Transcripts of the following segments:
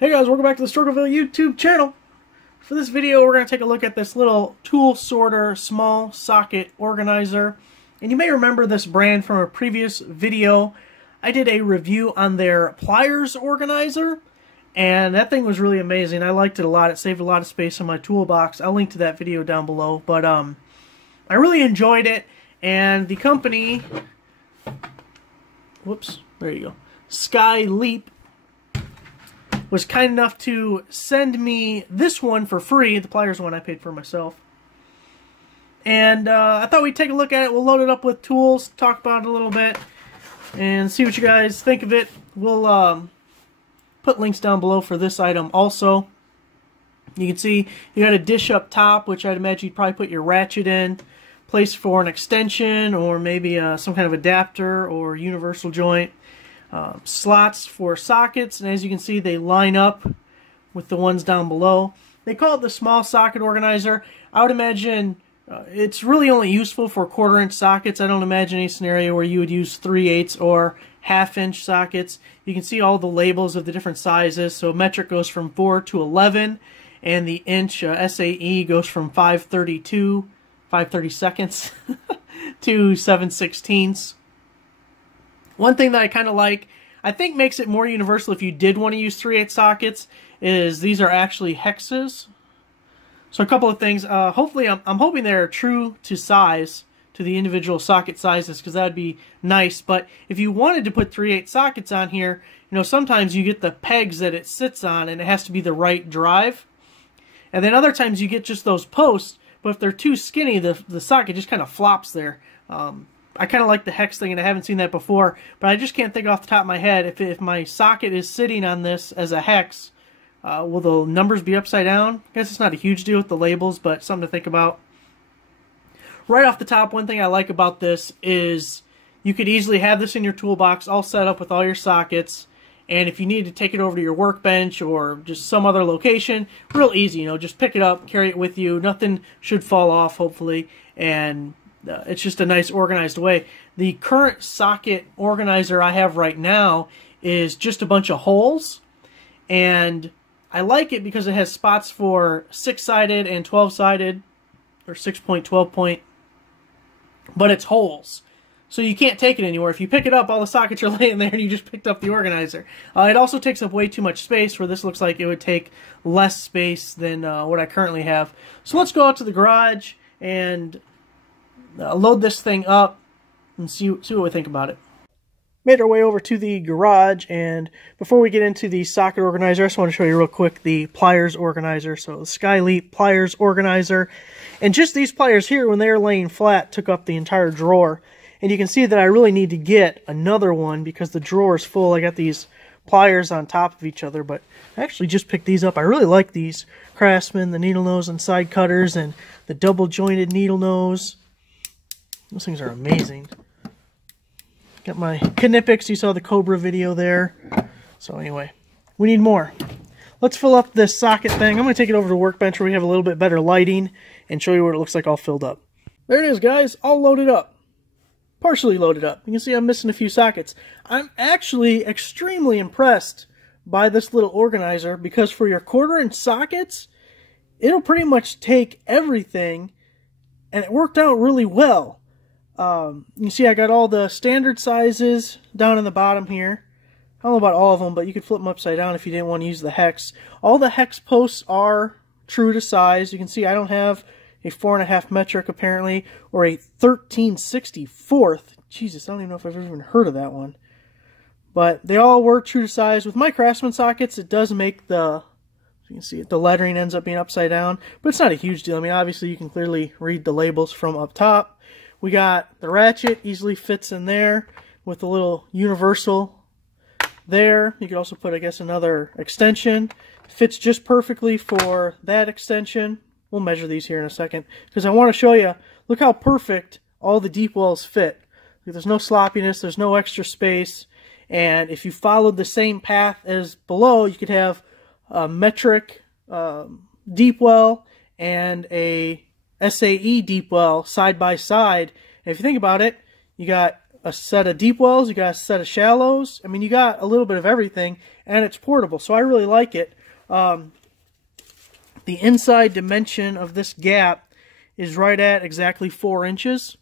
Hey guys, welcome back to the Struggleville YouTube channel. For this video, we're going to take a look at this little tool sorter small socket organizer. And you may remember this brand from a previous video. I did a review on their pliers organizer, and that thing was really amazing. I liked it a lot. It saved a lot of space in my toolbox. I'll link to that video down below. But I really enjoyed it, and the company, whoops, there you go, Skyleap, was kind enough to send me this one for free. The pliers one I paid for myself. And I thought we'd take a look at it. We'll load it up with tools, talk about it a little bit, and see what you guys think of it. We'll put links down below for this item also. You can see you got a dish up top, which I'd imagine you'd probably put your ratchet in, place for an extension or maybe some kind of adapter or universal joint. Slots for sockets, and as you can see, they line up with the ones down below. They call it the small socket organizer. I would imagine it's really only useful for 1/4-inch sockets. I don't imagine any scenario where you would use 3/8 or 1/2-inch sockets. You can see all the labels of the different sizes. So metric goes from 4 to 11, and the inch SAE goes from 5/32 to 7/16. One thing that I kind of like, I think makes it more universal if you did want to use 3/8 sockets, is these are actually hexes. So a couple of things. Hopefully, I'm hoping they're true to size, to the individual socket sizes, because that would be nice. But if you wanted to put 3/8 sockets on here, you know, sometimes you get the pegs that it sits on, and it has to be the right drive. And then other times you get just those posts, but if they're too skinny, the socket just kind of flops there. I kind of like the hex thing, and I haven't seen that before, but I just can't think off the top of my head. If my socket is sitting on this as a hex, will the numbers be upside down? I guess it's not a huge deal with the labels, but something to think about. Right off the top, one thing I like about this is you could easily have this in your toolbox all set up with all your sockets, and if you need to take it over to your workbench or just some other location, real easy, you know, just pick it up, carry it with you. Nothing should fall off, hopefully, and it's just a nice organized way. The current socket organizer I have right now is just a bunch of holes, and I like it because it has spots for 6-sided and 12-sided, or 6-point, 12-point, but it's holes. So you can't take it anywhere. If you pick it up, all the sockets are laying there and you just picked up the organizer. It also takes up way too much space, where this looks like it would take less space than what I currently have. So let's go out to the garage and load this thing up and see what we think about it. Made our way over to the garage, and before we get into the socket organizer, I just want to show you real quick the pliers organizer. So the Skyleap pliers organizer, and just these pliers here, when they were laying flat, took up the entire drawer. And you can see that I really need to get another one because the drawer is full. I got these pliers on top of each other, but I actually just picked these up. I really like these Craftsman, the needle nose and side cutters, and the double jointed needle nose. Those things are amazing. Got my Knipex. You saw the Cobra video there. So anyway, we need more. Let's fill up this socket thing. I'm going to take it over to the workbench where we have a little bit better lighting and show you what it looks like all filled up. There it is, guys. All loaded up. Partially loaded up. You can see I'm missing a few sockets. I'm actually extremely impressed by this little organizer because for your 1/4-inch sockets, it'll pretty much take everything, and it worked out really well. You can see I got all the standard sizes down in the bottom here. I don't know about all of them, but you could flip them upside down if you didn't want to use the hex. All the hex posts are true to size. You can see I don't have a 4.5 metric apparently, or a 13/64. Jesus, I don't even know if I've ever even heard of that one. But they all were true to size. With my Craftsman sockets, it does make the, you can see it, the lettering ends up being upside down, but it's not a huge deal. I mean, obviously you can clearly read the labels from up top. We got the ratchet, easily fits in there with the little universal there. You could also put, I guess, another extension. Fits just perfectly for that extension. We'll measure these here in a second because I want to show you, look how perfect all the deep wells fit. There's no sloppiness, there's no extra space, and if you followed the same path as below, you could have a metric deep well and a SAE deep well side by side. And if you think about it, you got a set of deep wells, you got a set of shallows. I mean, you got a little bit of everything, and it's portable, so I really like it. The inside dimension of this gap is right at exactly 4 inches.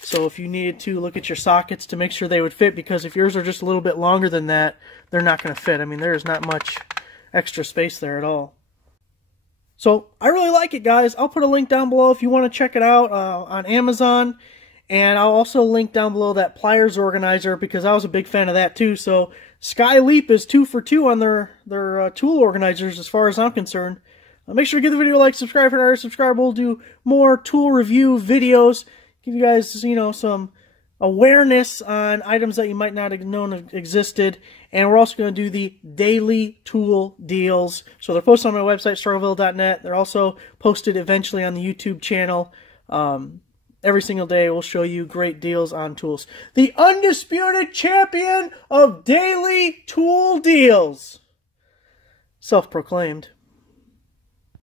So if you needed to look at your sockets to make sure they would fit, because if yours are just a little bit longer than that, they're not going to fit. I mean, there is not much extra space there at all. So I really like it, guys. I'll put a link down below if you want to check it out on Amazon. And I'll also link down below that pliers organizer, because I was a big fan of that too. So Sky Leap is 2 for 2 on their tool organizers as far as I'm concerned. Make sure to give the video a like, subscribe if you're not already subscribed. We'll do more tool review videos, give you guys, you know, some awareness on items that you might not have known existed. And we're also going to do the daily tool deals. So they're posted on my website, struggleville.net. They're also posted eventually on the YouTube channel. Every single day we'll show you great deals on tools. The undisputed champion of daily tool deals. Self-proclaimed.